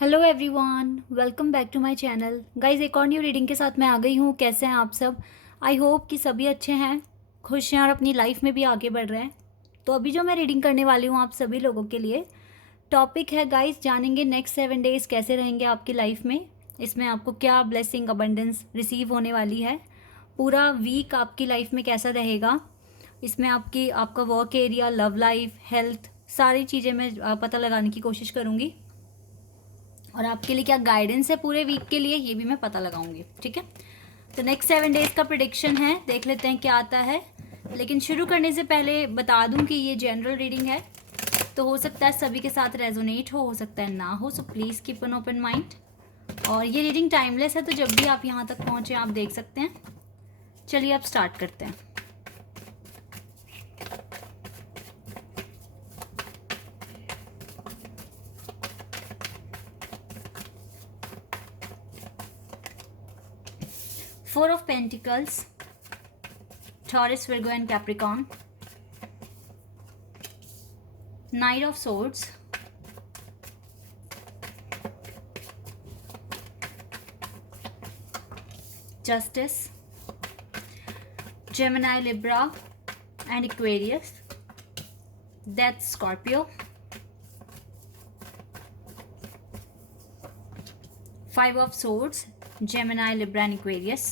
Hello everyone, welcome back to my channel. Guys, एक और new reading के साथ मैं आ गई हूँ। कैसे हैं आप सब? आई होप कि सभी अच्छे हैं, खुश हैं और अपनी लाइफ में भी आगे बढ़ रहे हैं। तो अभी जो मैं रीडिंग करने वाली हूँ आप सभी लोगों के लिए, टॉपिक है गाइस, जानेंगे नेक्स्ट 7 डेज कैसे रहेंगे आपकी लाइफ में। इसमें आपको क्या ब्लेसिंग अबंडेंस रिसीव होने वाली है, पूरा वीक आपकी लाइफ में कैसा रहेगा। इसमें आपका work area, love life, health, सारी चीज़ें मैं पता लगाने की कोशिश करूँगी। और आपके लिए क्या गाइडेंस है पूरे वीक के लिए, ये भी मैं पता लगाऊंगी। ठीक है, तो नेक्स्ट 7 डेज का प्रिडिक्शन है, देख लेते हैं क्या आता है। लेकिन शुरू करने से पहले बता दूं कि ये जनरल रीडिंग है, तो हो सकता है सभी के साथ रेजोनेट हो सकता है ना हो, so please keep an open mind. और ये रीडिंग टाइमलेस है, तो जब भी आप यहाँ तक पहुँचे आप देख सकते हैं। चलिए अब स्टार्ट करते हैं। Four of pentacles, Taurus, Virgo and Capricorn. Knight of Swords, Justice, Gemini, Libra and Aquarius, Death, Scorpio, Five of Swords, Gemini, Libra and Aquarius.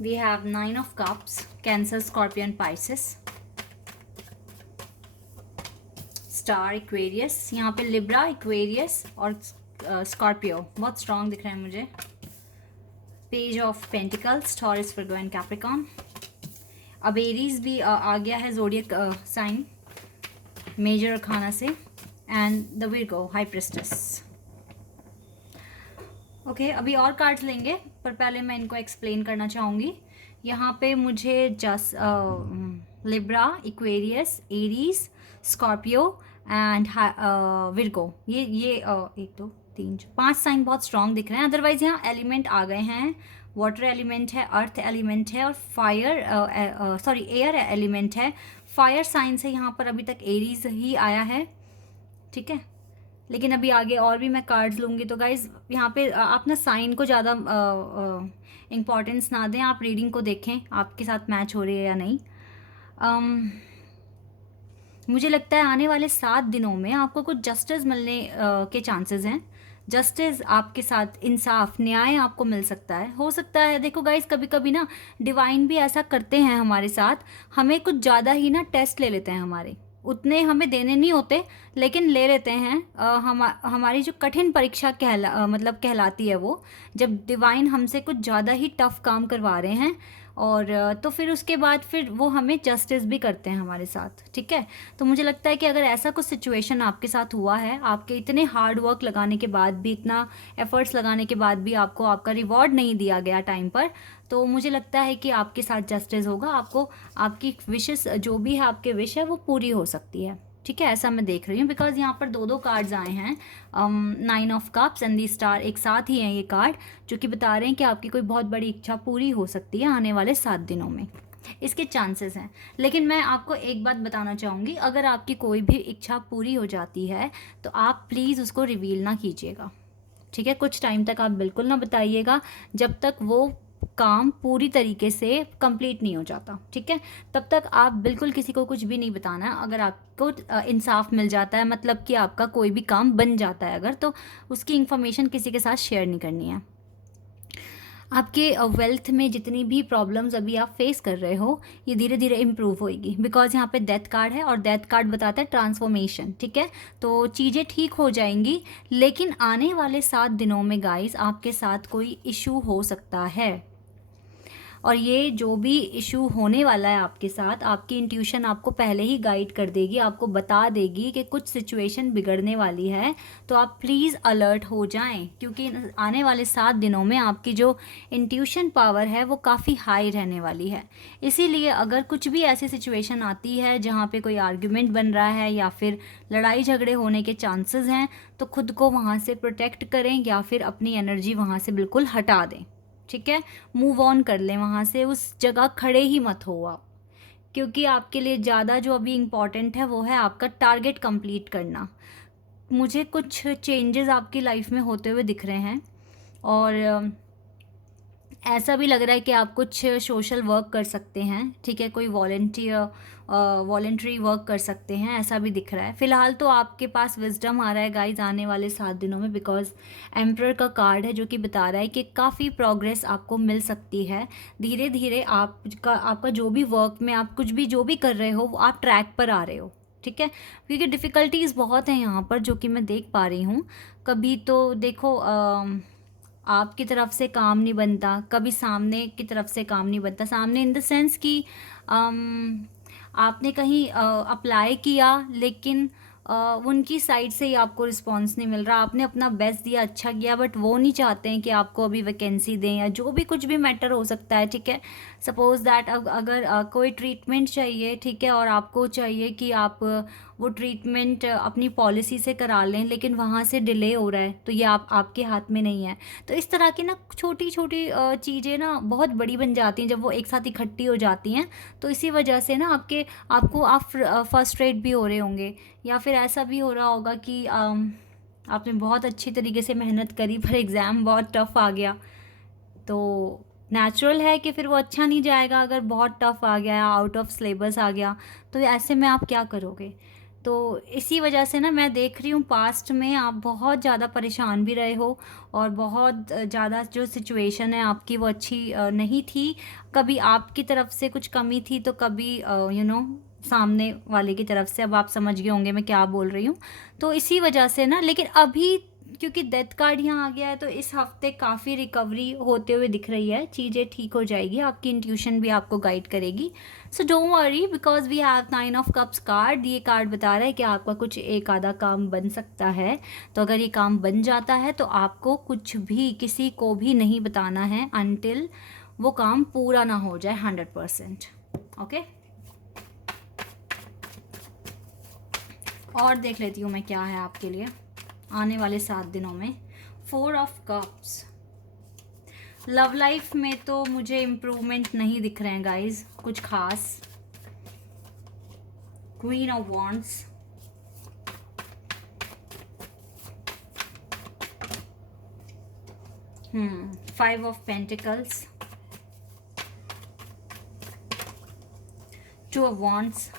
We have Nine of Cups, Cancer, Scorpio and Pisces. Star, Aquarius, यहाँ पे Libra, Aquarius और Scorpio बहुत strong दिख रहे हैं मुझे. Page of Pentacles, Taurus, Virgo and Capricorn. अब Aries भी आ गया है ज़ोडियक साइन मेजर अरकाना से, and the Virgo, high priestess. Okay, अभी और कार्ड्स लेंगे, पर पहले मैं इनको एक्सप्लेन करना चाहूँगी. यहाँ पे मुझे Libra, Aquarius, Aries, Scorpio and Virgo, ये 1 2 3 5 साइन बहुत स्ट्रॉन्ग दिख रहे हैं. अदरवाइज यहाँ एलिमेंट आ गए हैं. वाटर एलिमेंट है, अर्थ एलिमेंट है और एयर एलिमेंट है. फायर साइन से यहाँ पर अभी तक एरीज ही आया है. ठीक है, लेकिन अभी आगे और भी मैं कार्ड्स लूँगी. तो गाइज यहाँ पे आप ना साइन को ज़्यादा इम्पॉर्टेंस ना दें, आप रीडिंग को देखें आपके साथ मैच हो रही है या नहीं. मुझे लगता है आने वाले 7 दिनों में आपको कुछ जस्टिस मिलने के चांसेस हैं. जस्टिस आपके साथ, इंसाफ, न्याय आपको मिल सकता है. हो सकता है, देखो गाइज, कभी कभी ना डिवाइन भी ऐसा करते हैं हमारे साथ, हमें कुछ ज़्यादा ही ना टेस्ट ले लेते हैं. हमारे उतने हमें देने नहीं होते, लेकिन ले लेते हैं. हमारी जो कठिन परीक्षा कहलाती है वो, जब डिवाइन हमसे कुछ ज़्यादा ही टफ काम करवा रहे हैं. और तो फिर उसके बाद फिर वो हमें जस्टिस भी करते हैं हमारे साथ. ठीक है, तो मुझे लगता है कि अगर ऐसा कुछ सिचुएशन आपके साथ हुआ है, आपके इतने हार्ड वर्क लगाने के बाद भी, इतना एफर्ट्स लगाने के बाद भी आपको आपका रिवॉर्ड नहीं दिया गया टाइम पर, तो मुझे लगता है कि आपके साथ जस्टिस होगा. आपको आपकी विशेस जो भी है, आपके विश है, वो पूरी हो सकती है. ठीक है, ऐसा मैं देख रही हूँ. बिकॉज यहाँ पर 2 कार्ड्स आए हैं, 9 of cups and the star, एक साथ ही हैं ये कार्ड, जो कि बता रहे हैं कि आपकी कोई बहुत बड़ी इच्छा पूरी हो सकती है आने वाले 7 दिनों में. इसके चांसेस हैं. लेकिन मैं आपको एक बात बताना चाहूँगी, अगर आपकी कोई भी इच्छा पूरी हो जाती है तो आप प्लीज़ उसको रिवील ना कीजिएगा. ठीक है, कुछ टाइम तक आप बिल्कुल ना बताइएगा, जब तक वो काम पूरी तरीके से कंप्लीट नहीं हो जाता. ठीक है, तब तक आप बिल्कुल किसी को कुछ भी नहीं बताना. अगर आपको इंसाफ मिल जाता है, मतलब कि आपका कोई भी काम बन जाता है अगर, तो उसकी इंफॉर्मेशन किसी के साथ शेयर नहीं करनी है. आपके वेल्थ में जितनी भी प्रॉब्लम्स अभी आप फेस कर रहे हो, ये धीरे धीरे इम्प्रूव होएगी. बिकॉज यहाँ पे डेथ कार्ड है, और डेथ कार्ड बताता है ट्रांसफॉर्मेशन. ठीक है, तो चीज़ें ठीक हो जाएंगी. लेकिन आने वाले 7 दिनों में गाइस, आपके साथ कोई इशू हो सकता है. और ये जो भी इशू होने वाला है आपके साथ, आपकी इंट्यूशन आपको पहले ही गाइड कर देगी, आपको बता देगी कि कुछ सिचुएशन बिगड़ने वाली है. तो आप प्लीज़ अलर्ट हो जाएं, क्योंकि आने वाले 7 दिनों में आपकी जो इंट्यूशन पावर है वो काफ़ी हाई रहने वाली है. इसीलिए अगर कुछ भी ऐसी सिचुएशन आती है जहाँ पे कोई आर्ग्यूमेंट बन रहा है या फिर लड़ाई झगड़े होने के चांसेस हैं, तो खुद को वहाँ से प्रोटेक्ट करें या फिर अपनी एनर्जी वहाँ से बिल्कुल हटा दें. ठीक है, मूव ऑन कर लें वहाँ से, उस जगह खड़े ही मत हो आप. क्योंकि आपके लिए ज़्यादा जो अभी इम्पॉर्टेंट है वो है आपका टारगेट कंप्लीट करना। मुझे कुछ चेंजेस आपकी लाइफ में होते हुए दिख रहे हैं, और ऐसा भी लग रहा है कि आप कुछ सोशल वर्क कर सकते हैं, ठीक है, कोई वॉलेंट्री वर्क कर सकते हैं, ऐसा भी दिख रहा है। फ़िलहाल तो आपके पास विजडम आ रहा है गाइज आने वाले 7 दिनों में, बिकॉज एम्परर का कार्ड है जो कि बता रहा है कि काफ़ी प्रोग्रेस आपको मिल सकती है। धीरे धीरे आपका जो भी वर्क में आप कुछ भी जो भी कर रहे हो वो आप ट्रैक पर आ रहे हो, ठीक है, क्योंकि डिफ़िकल्टीज़ बहुत हैं यहाँ पर जो कि मैं देख पा रही हूँ। कभी तो देखो आपकी तरफ से काम नहीं बनता, कभी सामने की तरफ से काम नहीं बनता। सामने इन द सेंस कि आपने कहीं अप्लाई किया, लेकिन उनकी साइड से ही आपको रिस्पॉन्स नहीं मिल रहा। आपने अपना बेस्ट दिया, अच्छा किया, बट वो नहीं चाहते हैं कि आपको अभी वैकेंसी दें, या जो भी कुछ भी मैटर हो सकता है, ठीक है। सपोज़ दैट अगर कोई ट्रीटमेंट चाहिए, ठीक है, और आपको चाहिए कि आप वो ट्रीटमेंट अपनी पॉलिसी से करा लें, लेकिन वहाँ से डिले हो रहा है, तो ये आपके हाथ में नहीं है। तो इस तरह की ना छोटी छोटी चीज़ें ना बहुत बड़ी बन जाती हैं जब वो एक साथ इकट्ठी हो जाती हैं। तो इसी वजह से ना आप फ्रस्ट्रेट भी हो रहे होंगे, या फिर ऐसा भी हो रहा होगा कि आपने बहुत अच्छी तरीके से मेहनत करी पर एग्ज़ाम बहुत टफ़ आ गया। तो नेचुरल है कि फिर वो अच्छा नहीं जाएगा अगर बहुत टफ़ आ गया, आउट ऑफ सिलेबस आ गया, तो ऐसे में आप क्या करोगे। तो इसी वजह से ना मैं देख रही हूँ पास्ट में आप बहुत ज़्यादा परेशान भी रहे हो, और बहुत ज़्यादा जो सिचुएशन है आपकी वो अच्छी नहीं थी। कभी आपकी तरफ से कुछ कमी थी, तो कभी सामने वाले की तरफ से। अब आप समझ गए होंगे मैं क्या बोल रही हूँ। तो इसी वजह से ना, लेकिन अभी क्योंकि डेथ कार्ड यहाँ आ गया है, तो इस हफ्ते काफ़ी रिकवरी होते हुए दिख रही है, चीज़ें ठीक हो जाएगी, आपकी इंट्यूशन भी आपको गाइड करेगी। So don't worry, because we have 9 of cups card. ये कार्ड बता रहा है कि आपका कुछ एक आधा काम बन सकता है। तो अगर ये काम बन जाता है तो आपको कुछ भी किसी को भी नहीं बताना है अनटिल वो काम पूरा ना हो जाए 100%। ओके, और देख लेती हूँ मैं क्या है आपके लिए आने वाले 7 दिनों में। 4 ऑफ कप्स। लव लाइफ में तो मुझे इम्प्रूवमेंट नहीं दिख रहे हैं गाइज कुछ खास। Queen of wands, 5 of pentacles, 2 of wands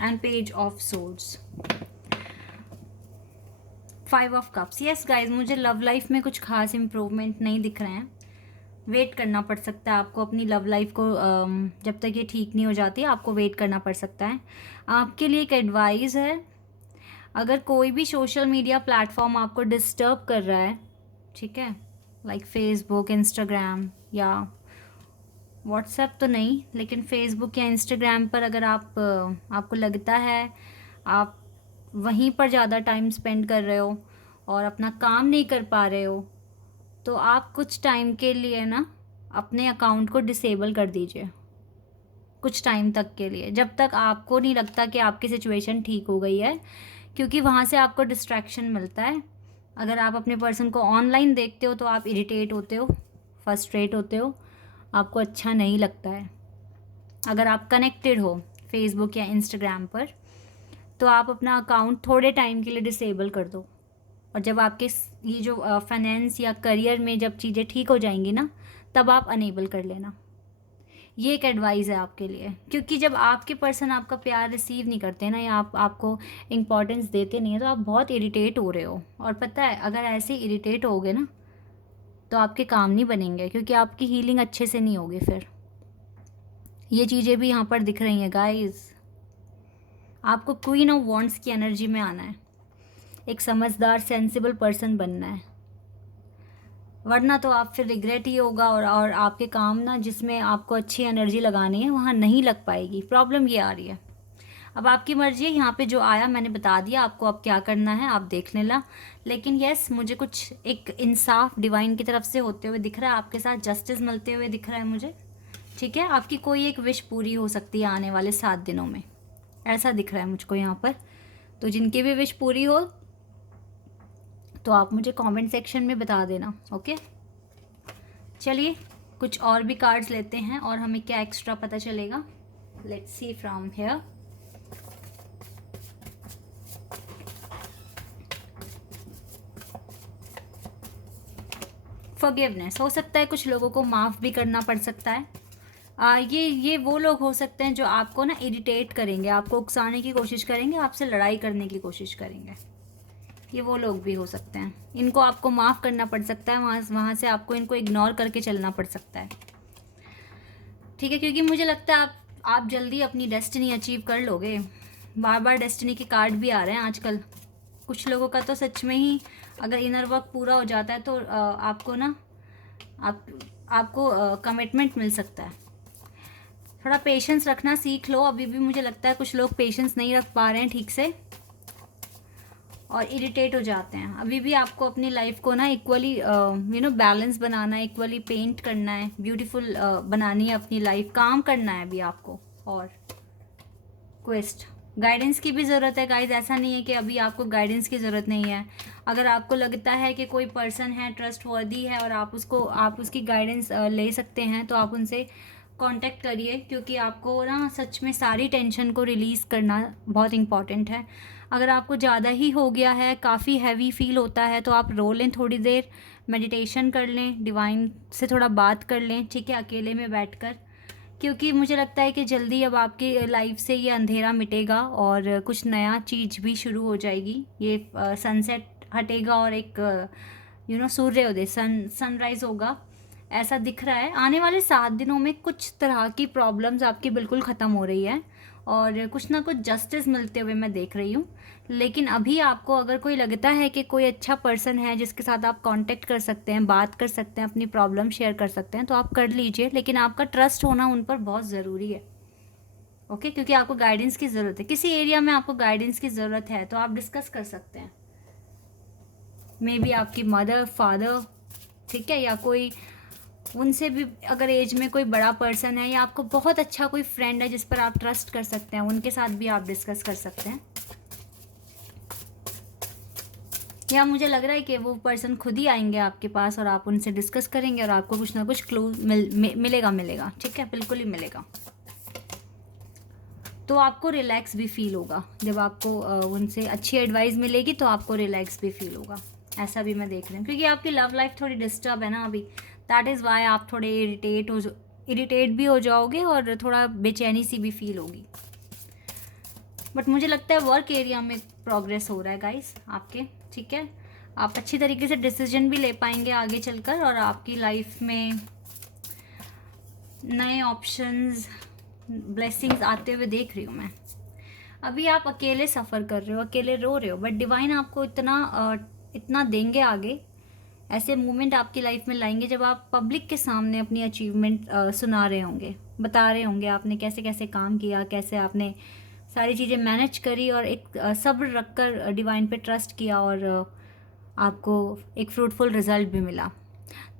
and page of swords, 5 of cups. Yes guys, मुझे लव लाइफ में कुछ खास इम्प्रूवमेंट नहीं दिख रहे हैं। वेट करना पड़ सकता है आपको अपनी लव लाइफ को, जब तक ये ठीक नहीं हो जाती आपको वेट करना पड़ सकता है। आपके लिए एक एडवाइस है, अगर कोई भी सोशल मीडिया प्लेटफॉर्म आपको डिस्टर्ब कर रहा है, ठीक है, लाइक फेसबुक, इंस्टाग्राम या व्हाट्सएप तो नहीं, लेकिन फेसबुक या इंस्टाग्राम पर अगर आपको लगता है आप वहीं पर ज़्यादा टाइम स्पेंड कर रहे हो और अपना काम नहीं कर पा रहे हो, तो आप कुछ टाइम के लिए ना अपने अकाउंट को डिसेबल कर दीजिए, कुछ टाइम तक के लिए, जब तक आपको नहीं लगता कि आपकी सिचुएशन ठीक हो गई है, क्योंकि वहाँ से आपको डिस्ट्रैक्शन मिलता है। अगर आप अपने पर्सन को ऑनलाइन देखते हो तो आप इरिटेट होते हो, फ्रस्ट्रेट होते हो, आपको अच्छा नहीं लगता है। अगर आप कनेक्टेड हो फेसबुक या इंस्टाग्राम पर, तो आप अपना अकाउंट थोड़े टाइम के लिए डिसेबल कर दो, और जब आपके ये जो फाइनेंस या करियर में जब चीज़ें ठीक हो जाएंगी ना, तब आप अनेबल कर लेना। ये एक एडवाइस है आपके लिए, क्योंकि जब आपके पर्सन आपका प्यार रिसीव नहीं करते ना, या आपको इम्पोर्टेंस देते नहीं है, तो आप बहुत इरिटेट हो रहे हो। और पता है, अगर ऐसे इरिटेट होगे ना तो आपके काम नहीं बनेंगे, क्योंकि आपकी हीलिंग अच्छे से नहीं होगी फिर। ये चीज़ें भी यहाँ पर दिख रही हैं गाइस। आपको क्वीन ऑफ वॉन्ड्स की एनर्जी में आना है, एक समझदार सेंसिबल पर्सन बनना है, वरना तो आप फिर रिग्रेट ही होगा, और आपके काम ना जिसमें आपको अच्छी एनर्जी लगानी है वहाँ नहीं लग पाएगी। प्रॉब्लम ये आ रही है। अब आपकी मर्जी है, यहाँ पे जो आया मैंने बता दिया आपको, अब क्या करना है आप देख लेना। लेकिन यस, मुझे कुछ एक इंसाफ डिवाइन की तरफ से होते हुए दिख रहा है, आपके साथ जस्टिस मिलते हुए दिख रहा है मुझे, ठीक है। आपकी कोई एक विश पूरी हो सकती है आने वाले 7 दिनों में, ऐसा दिख रहा है मुझको यहाँ पर। तो जिनकी भी विश पूरी हो तो आप मुझे कमेंट सेक्शन में बता देना, ओके। चलिए कुछ और भी कार्ड्स लेते हैं और हमें क्या एक्स्ट्रा पता चलेगा। Let's see from here. Forgiveness, हो सकता है कुछ लोगों को माफ़ भी करना पड़ सकता है। ये वो लोग हो सकते हैं जो आपको ना इरिटेट करेंगे, आपको उकसाने की कोशिश करेंगे, आपसे लड़ाई करने की कोशिश करेंगे। ये वो लोग भी हो सकते हैं। इनको आपको माफ़ करना पड़ सकता है, वहाँ से आपको इनको इग्नोर करके चलना पड़ सकता है, ठीक है। क्योंकि मुझे लगता है आप जल्दी अपनी डेस्टिनी अचीव कर लोगे। बार बार डेस्टिनी के कार्ड भी आ रहे हैं आजकल। कुछ लोगों का तो सच में ही अगर इनर वर्क पूरा हो जाता है तो आपको ना आपको कमिटमेंट मिल सकता है। थोड़ा पेशेंस रखना सीख लो। अभी भी मुझे लगता है कुछ लोग पेशेंस नहीं रख पा रहे हैं ठीक से और इरिटेट हो जाते हैं। अभी भी आपको अपनी लाइफ को ना इक्वली बैलेंस बनाना है, इक्वली पेंट करना है, ब्यूटीफुल बनानी है अपनी लाइफ, काम करना है अभी आपको। और क्वेस्ट गाइडेंस की भी ज़रूरत है गाइज। ऐसा नहीं है कि अभी आपको गाइडेंस की ज़रूरत नहीं है। अगर आपको लगता है कि कोई पर्सन है ट्रस्ट वर्दी है और आप उसकी गाइडेंस ले सकते हैं तो आप उनसे कांटेक्ट करिए, क्योंकि आपको ना सच में सारी टेंशन को रिलीज़ करना बहुत इम्पॉर्टेंट है। अगर आपको ज़्यादा ही हो गया है, काफ़ी हैवी फील होता है, तो आप रो लें थोड़ी देर, मेडिटेशन कर लें, डिवाइन से थोड़ा बात कर लें, ठीक है, अकेले में बैठकर। क्योंकि मुझे लगता है कि जल्दी अब आपकी लाइफ से ये अंधेरा मिटेगा और कुछ नया चीज़ भी शुरू हो जाएगी। ये सनसेट हटेगा और एक सूर्योदय सनराइज़ होगा, ऐसा दिख रहा है। आने वाले 7 दिनों में कुछ तरह की प्रॉब्लम्स आपकी बिल्कुल ख़त्म हो रही है और कुछ ना कुछ जस्टिस मिलते हुए मैं देख रही हूँ। लेकिन अभी आपको अगर कोई लगता है कि कोई अच्छा पर्सन है जिसके साथ आप कांटेक्ट कर सकते हैं, बात कर सकते हैं, अपनी प्रॉब्लम शेयर कर सकते हैं, तो आप कर लीजिए। लेकिन आपका ट्रस्ट होना उन पर बहुत ज़रूरी है, ओके। क्योंकि आपको गाइडेंस की ज़रूरत है, किसी एरिया में आपको गाइडेंस की ज़रूरत है तो आप डिस्कस कर सकते हैं। मे बी आपकी मदर, फादर, ठीक है, या कोई उनसे भी अगर एज में कोई बड़ा पर्सन है, या आपको बहुत अच्छा कोई फ्रेंड है जिस पर आप ट्रस्ट कर सकते हैं, उनके साथ भी आप डिस्कस कर सकते हैं। या मुझे लग रहा है कि वो पर्सन खुद ही आएंगे आपके पास और आप उनसे डिस्कस करेंगे और आपको कुछ ना कुछ क्लू मिलेगा, ठीक है, बिल्कुल ही मिलेगा। तो आपको रिलैक्स भी फील होगा जब आपको उनसे अच्छी एडवाइस मिलेगी, तो आपको रिलैक्स भी फील होगा, ऐसा भी मैं देख रही हूँ। क्योंकि आपकी लव लाइफ थोड़ी डिस्टर्ब है ना अभी, दैट इज़ वाई आप थोड़े इरिटेट भी हो जाओगे और थोड़ा बेचैनी सी भी फील होगी। बट मुझे लगता है वर्क एरिया में प्रोग्रेस हो रहा है गाइस आपके, ठीक है। आप अच्छी तरीके से डिसीजन भी ले पाएंगे आगे चलकर और आपकी लाइफ में नए ऑप्शंस, ब्लेसिंग्स आते हुए देख रही हूँ मैं। अभी आप अकेले सफ़र कर रहे हो, अकेले रो रहे हो, बट डिवाइन आपको इतना देंगे आगे, ऐसे मोमेंट आपकी लाइफ में लाएंगे जब आप पब्लिक के सामने अपनी अचीवमेंट सुना रहे होंगे, बता रहे होंगे आपने कैसे कैसे काम किया, कैसे आपने सारी चीज़ें मैनेज करी और एक सब्र रखकर डिवाइन पे ट्रस्ट किया और आपको एक फ्रूटफुल रिज़ल्ट भी मिला।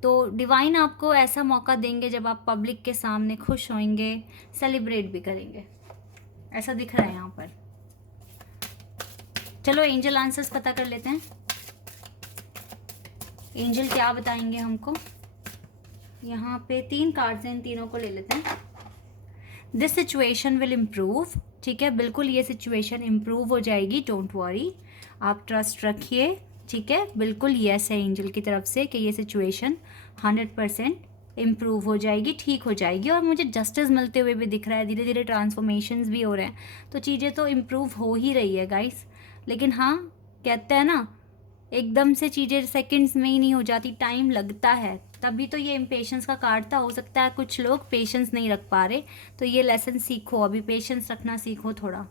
तो डिवाइन आपको ऐसा मौका देंगे जब आप पब्लिक के सामने खुश होंगे, सेलिब्रेट भी करेंगे, ऐसा दिख रहा है यहाँ पर। चलो एंजल आंसर्स पता कर लेते हैं। एंजल क्या बताएंगे हमको। यहाँ पे 3 कार्ड्स हैं, इन तीनों को ले लेते हैं। दिस सिचुएशन विल इम्प्रूव, ठीक है, बिल्कुल ये सिचुएशन इम्प्रूव हो जाएगी, डोंट वरी, आप ट्रस्ट रखिए, ठीक है, बिल्कुल यस है एंजल की तरफ से कि ये सिचुएशन 100% इम्प्रूव हो जाएगी, ठीक हो जाएगी। और मुझे जस्टिस मिलते हुए भी दिख रहा है, धीरे धीरे ट्रांसफॉर्मेशंस भी हो रहे हैं, तो चीज़ें तो इम्प्रूव हो ही रही है गाइस। लेकिन हाँ, कहते हैं ना, एकदम से चीज़ें सेकंड्स में ही नहीं हो जाती, टाइम लगता है, तभी तो ये इम्पेशेंस का कार्ड था। हो सकता है कुछ लोग पेशेंस नहीं रख पा रहे, तो ये लेसन सीखो, अभी पेशेंस रखना सीखो थोड़ा।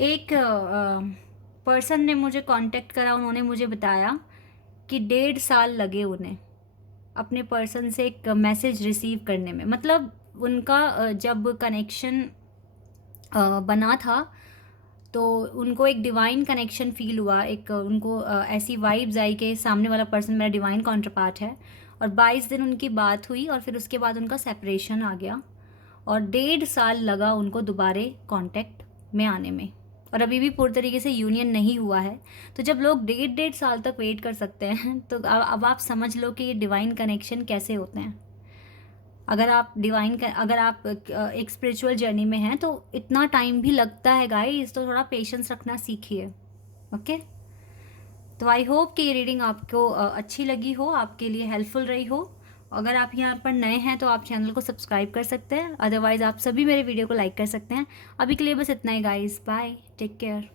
एक पर्सन ने मुझे कांटेक्ट करा, उन्होंने मुझे बताया कि 1.5 साल लगे उन्हें अपने पर्सन से एक मैसेज रिसीव करने में। मतलब उनका जब कनेक्शन बना था तो उनको एक डिवाइन कनेक्शन फील हुआ, एक उनको ऐसी वाइब्स आई कि सामने वाला पर्सन मेरा डिवाइन काउंटरपार्ट है। और 22 दिन उनकी बात हुई और फिर उसके बाद उनका सेपरेशन आ गया और 1.5 साल लगा उनको दोबारे कांटेक्ट में आने में। और अभी भी पूरी तरीके से यूनियन नहीं हुआ है। तो जब लोग 1.5 साल तक वेट कर सकते हैं तो अब आप समझ लो कि ये डिवाइन कनेक्शन कैसे होते हैं। अगर आप एक स्पिरिचुअल जर्नी में हैं तो इतना टाइम भी लगता है गाइस, तो थोड़ा पेशेंस रखना सीखिए। ओके, तो आई होप कि ये रीडिंग आपको अच्छी लगी हो, आपके लिए हेल्पफुल रही हो। अगर आप यहाँ पर नए हैं तो आप चैनल को सब्सक्राइब कर सकते हैं, अदरवाइज़ आप सभी मेरे वीडियो को लाइक कर सकते हैं। अभी के लिए बस इतना ही गाइस, बाय, टेक केयर।